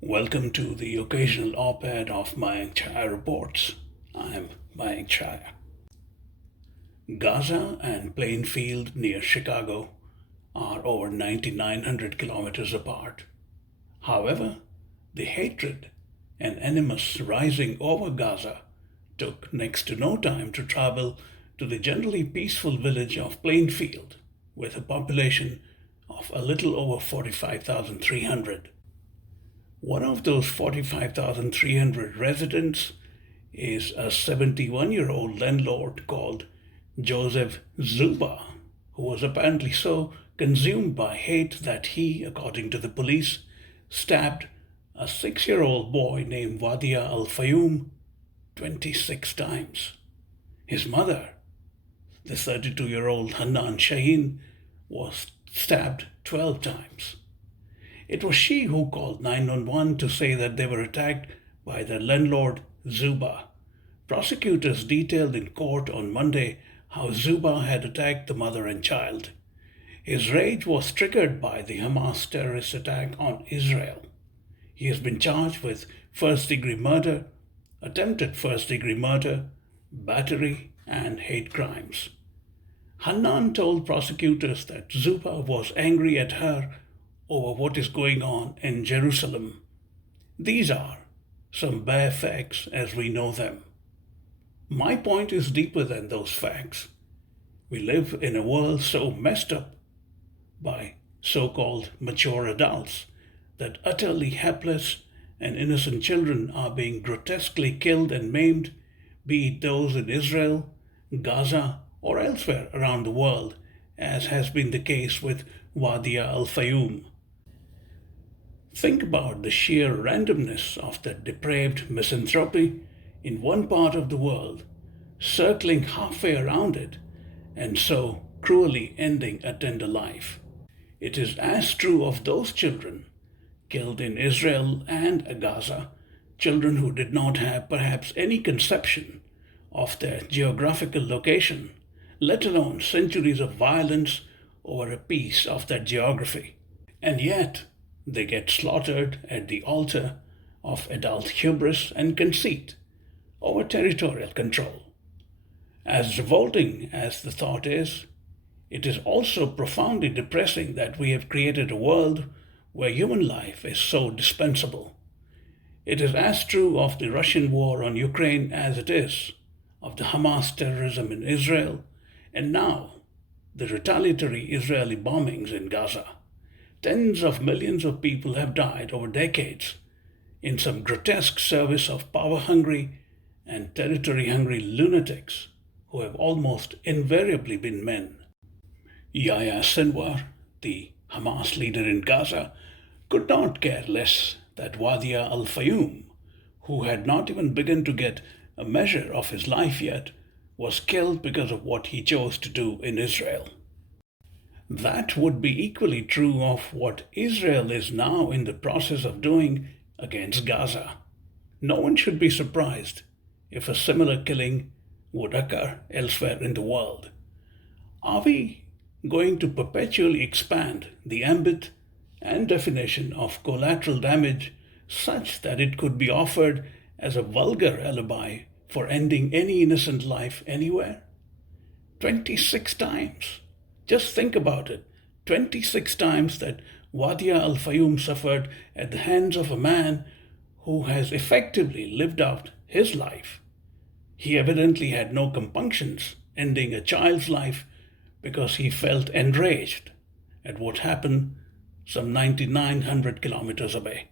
Welcome to the occasional op-ed of Mayank Chaya Reports. I am Mayank Chaya. Gaza and Plainfield near Chicago are over 9,900 kilometers apart. However, the hatred and animus rising over Gaza took next to no time to travel to the generally peaceful village of Plainfield, with a population of a little over 45,300. One of those 45,300 residents is a 71-year-old landlord called Joseph Czuba, who was apparently so consumed by hate that he, according to the police, stabbed a 6-year-old boy named Wadea Al-Fayoume 26 times. His mother, the 32-year-old Hanaan Shahin, was stabbed 12 times. It was she who called 911 to say that they were attacked by their landlord, Czuba. Prosecutors detailed in court on Monday how Czuba had attacked the mother and child. His rage was triggered by the Hamas terrorist attack on Israel. He has been charged with first-degree murder, attempted first-degree murder, battery, and hate crimes. Hanaan told prosecutors that Czuba was angry at her over what is going on in Jerusalem. These are some bare facts as we know them. My point is deeper than those facts. We live in a world so messed up by so-called mature adults that utterly helpless and innocent children are being grotesquely killed and maimed, be it those in Israel, Gaza, or elsewhere around the world, as has been the case with Wadea Al-Fayoume. Think about the sheer randomness of that depraved misanthropy in one part of the world, circling halfway around it, and so cruelly ending a tender life. It is as true of those children killed in Israel and Gaza, children who did not have perhaps any conception of their geographical location, let alone centuries of violence over a piece of that geography. And yet, they get slaughtered at the altar of adult hubris and conceit over territorial control. As revolting as the thought is, it is also profoundly depressing that we have created a world where human life is so dispensable. It is as true of the Russian war on Ukraine as it is of the Hamas terrorism in Israel, and now the retaliatory Israeli bombings in Gaza. Tens of millions of people have died over decades in some grotesque service of power-hungry and territory-hungry lunatics who have almost invariably been men. Yahya Sinwar, the Hamas leader in Gaza, could not care less that Wadea Al-Fayoume, who had not even begun to get a measure of his life yet, was killed because of what he chose to do in Israel. That would be equally true of what Israel is now in the process of doing against Gaza. No one should be surprised if a similar killing would occur elsewhere in the world. Are we going to perpetually expand the ambit and definition of collateral damage such that it could be offered as a vulgar alibi for ending any innocent life anywhere? 26 times. Just think about it. 26 times that Wadea Al-Fayoume suffered at the hands of a man who has effectively lived out his life. He evidently had no compunctions ending a child's life because he felt enraged at what happened some 9,900 kilometers away.